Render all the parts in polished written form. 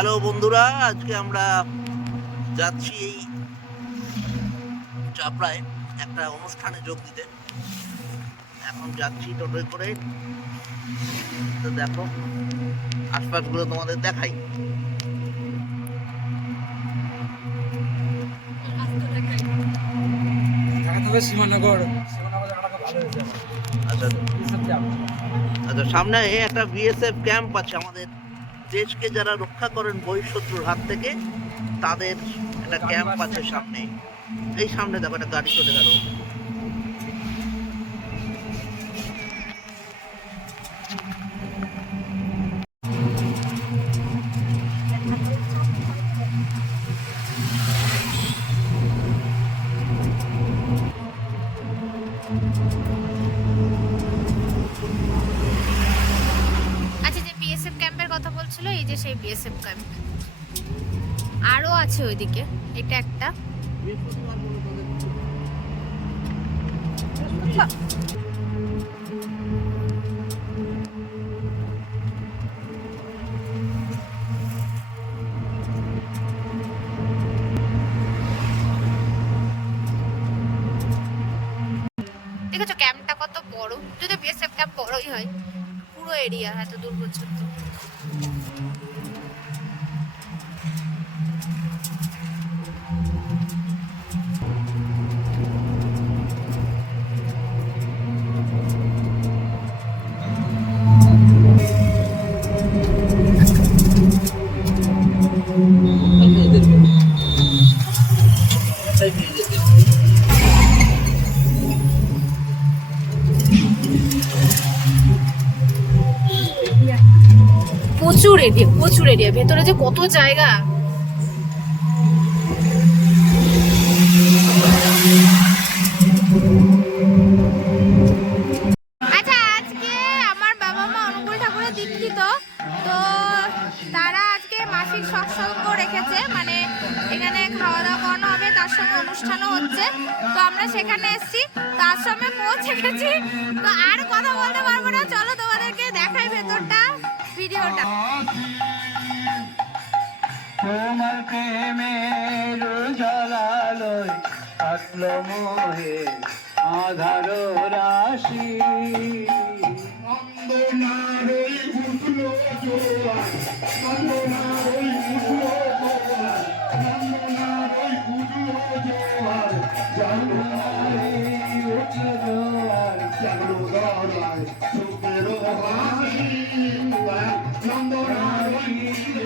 Hello বন্ধুরা, আজকে আমরা যাচ্ছি এই চাপড়ায় একটা অনুষ্ঠানে যোগ দিতে। এখন যাচ্ছি টোটোয় করে। তো দেখো আশপাশগুলো তোমাদের দেখাই। সীমানগর আচ্ছা আচ্ছা, সামনে একটা বিএসএফ ক্যাম্প আছে। আমাদের দেশকে যারা রক্ষা করেন বহিঃশত্রুর হাত থেকে, তাদের একটা ক্যাম্প আছে সামনে। এই সামনে দেখো একটা গাড়ি চলে গেল। আচ্ছা, যে বিএসএফ ক্যাম্পের কথা বলছিল, এই যে সেই বিএসএফ ক্যাম্প আরো আছে ওইদিকে। এটা একটা দেখেছো ক্যাম্পটা কত বড়। যদি বিএসএফ ক্যাম্প বড়ই হয়, পুরো এরিয়া এত দূর পর্যন্ত। প্রচুর এরিয়া ভেতরে যে কত জায়গা। আচ্ছা, আজকে আমার বাবা মা অনুকূল ঠাকুরের দীক্ষিত, তো তারা আজকে মাসিক সৎসঙ্গ রেখেছে, মানে এখানে খাওয়া দাওয়া করানো হবে, তার সঙ্গে অনুষ্ঠানও হচ্ছে। তো আমরা সেখানে এসেছি, তো আশ্রমে পৌঁছে গেছি। তো আর কথা বলতে পারবো না, চলো তোমাদেরকে দেখাই ভেতরটা, ভিডিওটা। তোমার প্রেমের জলালয় থাকলো মোহে আধার রাশি নন্দনারই উঠলো জোয়ার নন্দনারই উঠলো জোয়ার নন্দনারই উঠলো জোয়ার জাগরণারই উঠলো জোয়ার জাগরণ গলায় সুখের হাসি নন্দনারই উঠলো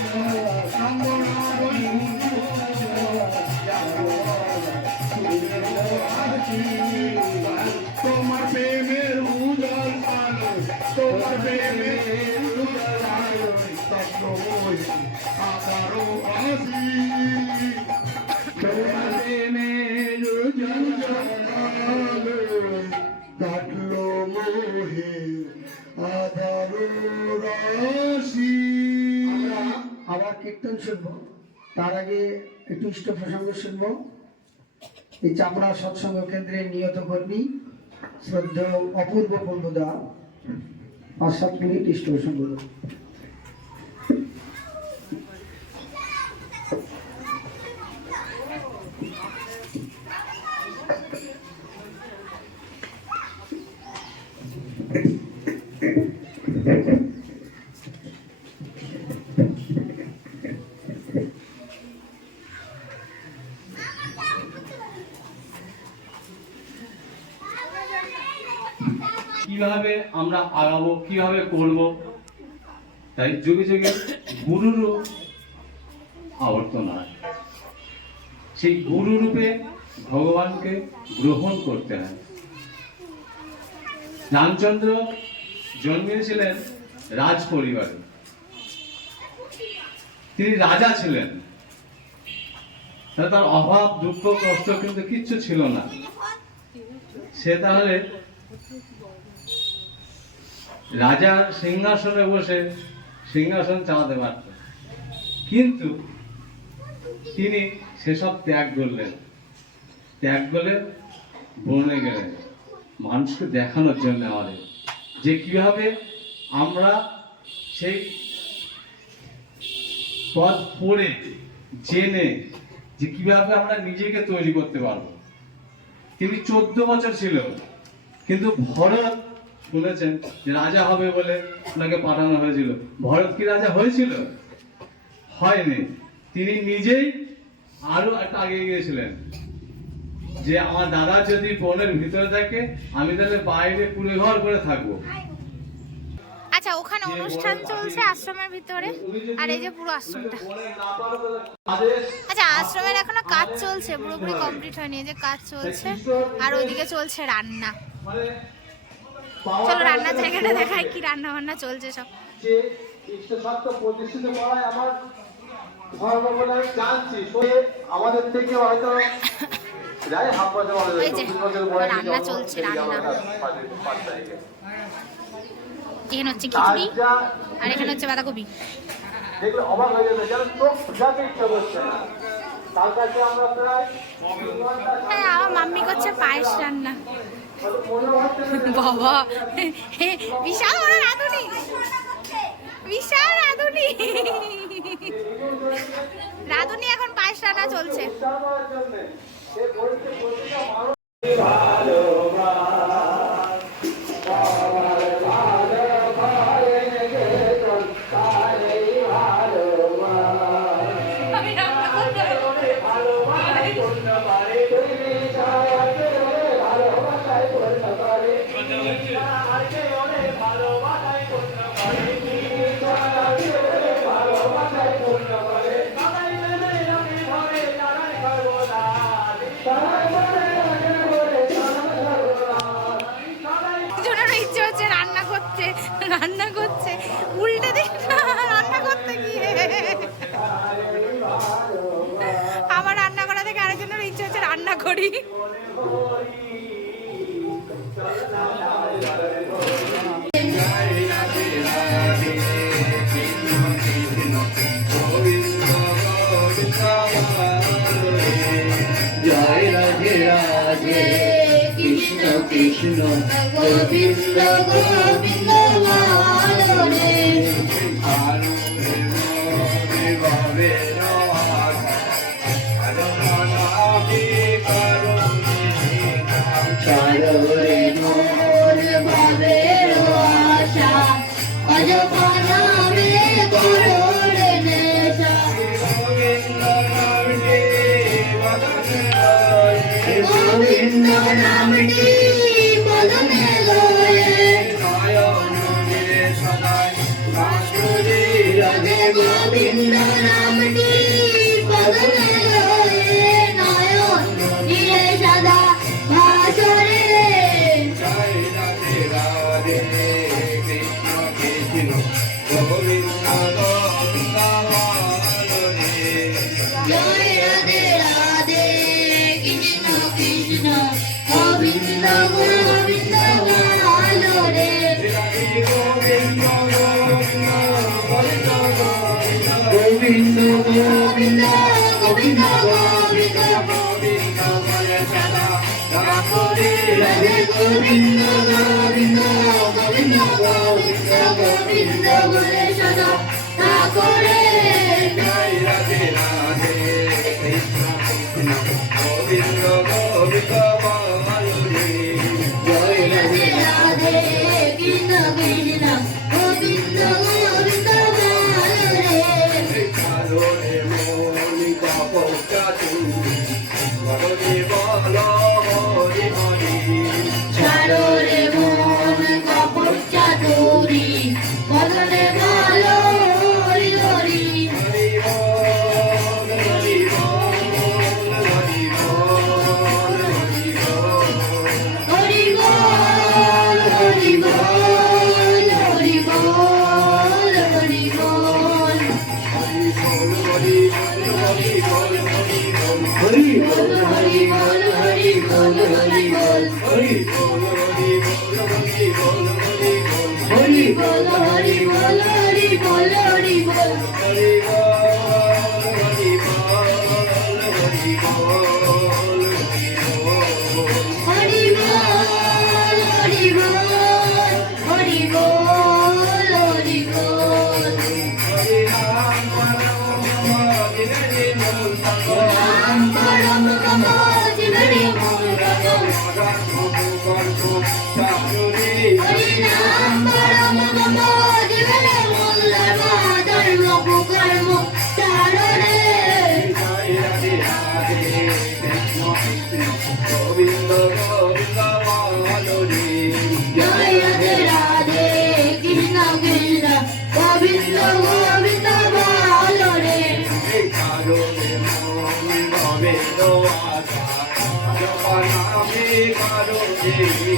জোয়ার নন্দনারই উঠলো জোয়ার তোমার প্রেমের উজাল আলো তোমার প্রেমের উজাল আলো তত্ত্বময় আকারো আসি তোমার প্রেমের উজাল আলো কাটলো মোহে আধারো রাশি। আমরা আবার কীর্তন শুনবো, তার আগে একটু ইষ্ট প্রসঙ্গ শুনবো। এই চাপড়া সৎসঙ্গ কেন্দ্রের নিয়ত কর্মী শ্রদ্ধেয় অপূর্ব বন্ধুদা 5-7 মিনিট ইষ্ট প্রসঙ্গ। কিভাবে আমরা আগাবো, কিভাবে করব, তাই যুগে যুগে গুরুরও আবর্তন হয়। সেই গুরু রূপে ভগবানকে গ্রহণ করতে হয়। রামচন্দ্র জন্মিয়েছিলেন রাজ পরিবারে, তিনি রাজা ছিলেন, তার অভাব দুঃখ কষ্ট কিন্তু কিচ্ছু ছিল না। সে তাহলে রাজার সিংহাসনে বসে সিংহাসন চালাতে পারত, কিন্তু তিনি সেসব ত্যাগ করলেন। ত্যাগ করে বনে গেলেন মানুষকে দেখানোর জন্য, আমাদের যে কিভাবে আমরা সেই পদ পড়ে জেনে যে কিভাবে আমরা নিজেকে তৈরি করতে পারবো। তিনি 14 বছর ছিল, কিন্তু ভরত শুনেছেন যে রাজা হবে বলে ওনাকে পাঠানো হয়েছিল। ভরত কি রাজা হয়েছিল? হয়নি। তিনি নিজেই আরো একটা আগে গিয়েছিলেন যে আমার দাদা যদি বনের ভিতরে থাকে, আমি তাহলে বাইরে কুড়ে ঘর করে থাকবো। আচ্ছা, ওখানে অনুষ্ঠান চলছে আশ্রমের ভিতরে, আর এই যে পুরো আশ্রমটা। আচ্ছা, আশ্রমের এখনো কাজ চলছে, পুরোপুরি কমপ্লিট হয়নি, এই যে কাজ চলছে, আর ওইদিকে চলছে রান্না। চলো রান্নার জায়গাটা দেখাই, কি রান্না বান্না চলছে সব। যে ইষ্ট সত্য প্রতিষ্ঠিত করাই আমার ধর্ম বলে আমি জানছি। আমাদের থেকে হয়তো যাই হাফ বছর ওই যে রান্না চলছে, রান্না। এখানে হচ্ছে খিচুড়ি, আর এখানে হচ্ছে বাঁধাকপি। দেখলে অবাক হয়ে যাবে, যেন চোখ যাকে ইচ্ছা করছে না। তার কাছে আমরা প্রায় হ্যাঁ, আমার মাম্মি করছে পায়েস রান্না। মনে হচ্ছে বাবা, বিশাল বড় রাঁধুনি, বিশাল রাঁধুনি। রাঁধুনি এখন পায়েস রান্না চলছে। ইচ্ছে হচ্ছে রান্না করছে উল্টে দিক রান্না করতে গিয়ে। আমার রান্না করা থেকে আরেকজনের ইচ্ছে হচ্ছে রান্না করি। জয় রাধে রাধে কৃষ্ণ কৃষ্ণ গোবিন্দ গোবিন্দ বলো রে। চারো রে মন ভাবের আশা, অযথা নামে করো রে নেশা। গোবিন্দ নামটি বদনে লয়ে, রাধে গোবিন্দ নামটি বদনে লয়ে, নয়ন নিয়ে সদা ভাসরে। জয় রাধে রাধে কৃষ্ণ কৃষ্ণ গোবিন্দ গোবিন্দ বলো রে। গোবিন্দ গোবিন্দ গোবিন্দ গোবিন্দ রাধে গোবিন্দ গোবিন্দ গোবিন্দ গোবিন্দ গোবিন্দ বলে সদা ঠাকুরে। জয় রাধে রাধে কৃষ্ণ কৃষ্ণ গোবিন্দ গোবিন্দ বলো রে। ছাড়ো রে মন কপট চাতুরি, বদনে বলো হরি হরি। হরি বল হরি বল হরি বল হরি বল। হরি বল হরি বল হরি বল হরি বল হরি বল হরি বল হরি বল হরি বল হরি বল হরি বল হরি বল। হরি বল হরি বল হরি বল হরি বল।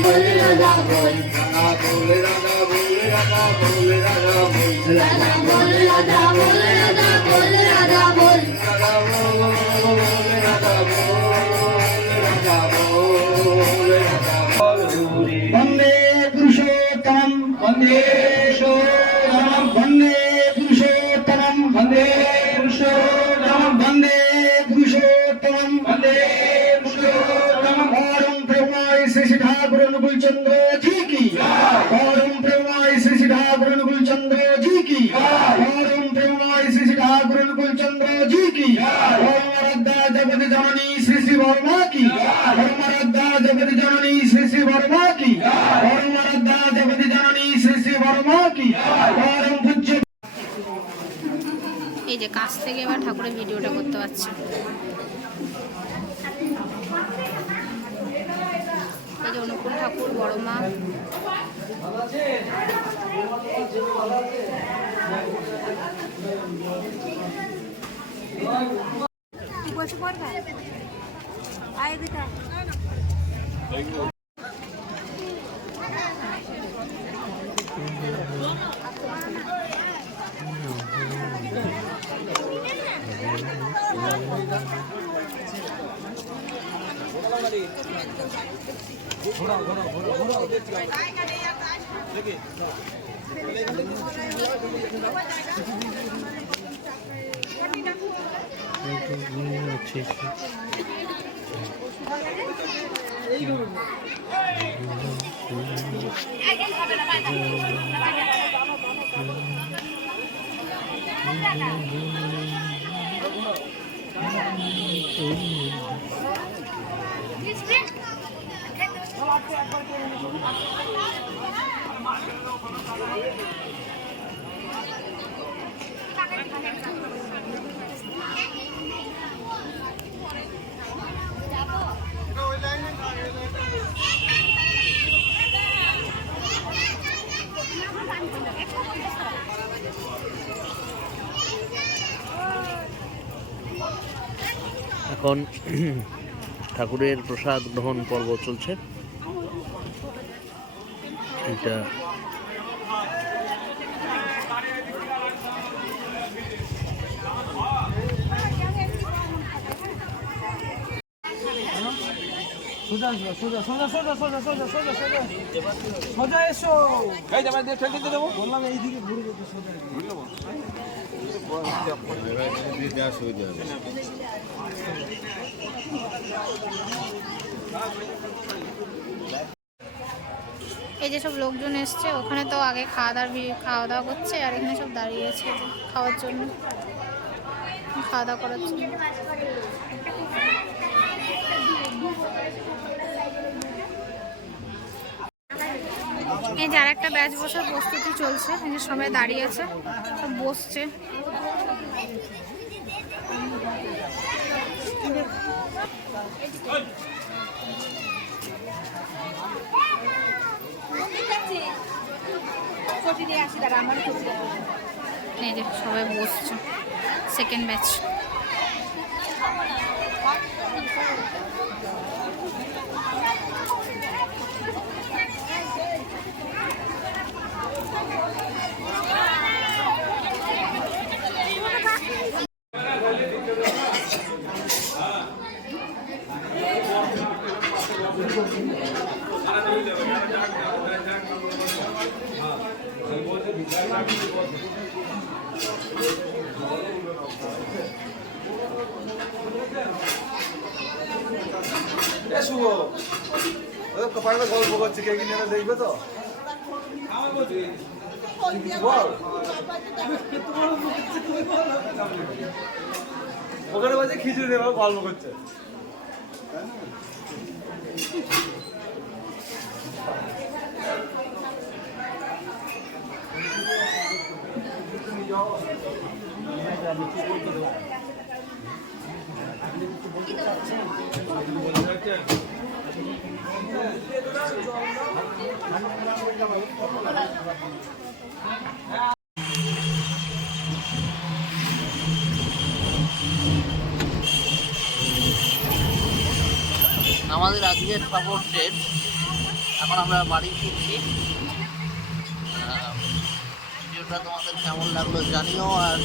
বল রাধা বল রাধা বল রাধা বল রাধা বল রাধা বল রাধা বল রাধা বল রাধা বল রাধা বল রাধা বল রাধা বল রাধা বল রাধা বল বন্দে পুরুষোত্তম বন্দে পুরুষোত্তম বন্দে পুরুষোত্তম বন্দে পুরুষোত্তম বন্দে পুরুষোত্তম বন্দে পুরুষোত্তম পরম প্রেমায় শ্রী ঠাকুর অনুকূল চন্দ্র জি কি পরম প্রেমায় শ্রী ঠাকুর অনুকূল চন্দ্র জি কি পরম প্রেমায় শ্রী ঠাকুর অনুকূল চন্দ্র জি কি পরমারাধ্যা জগৎ জননী শ্রী শ্রী বর্মা কি পরমারাধ্যা জগৎ জননী শ্রী শ্রী বর্মা কি পরমারাধ্যা জগৎ জননী শ্রী শ্রী বর্মা কি পরম পূজ্য এই যে কাছ থেকে এবার ঠাকুরের ভিডিওটা করতে পারছি। এই যে অনুকূল ঠাকুর, বড় মা। এখন ঠাকুরের প্রসাদ গ্রহণ পর্ব চলছে। এটা সোজা সোজা সোজা সোজা সোজা সোজা সোজা সোজা সোজা এসো। এই যাবার দিয়ে ঠেল দিতে দেবো বললাম এইদিকে ঘুরে যেতে সোজা ঘুরে যাবো। এই যে সব লোকজন এসছে, ওখানে তো আগে খাওয়া দাওয়া করছে, আর এখানে সব দাঁড়িয়ে আছে খাওয়ার জন্য, খাওয়া দাওয়া করার জন্য। এই যে আর একটা ব্যাচ বসার প্রস্তুতি চলছে, এই যে সবাই দাঁড়িয়ে আছে, সব বসছে। এই যে সবাই বসছে, সেকেন্ড ব্যাচ। শুভ কপালে গল্প করছে, কে কিনে দেখবে তো বল। ওখানে বলছে খিচুড়ি দেওয়া গল্প করছে। আমাদের আজকের খবর শেষ। এখন আমরা বাড়ি ফিরছি। ভিডিওটা তোমাদের কেমন লাগলো জানিও, আর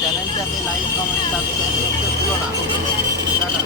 চ্যানেলটাকে লাইক কমেন্ট সাবস্ক্রাইব করতে ভুলো না। টাটা।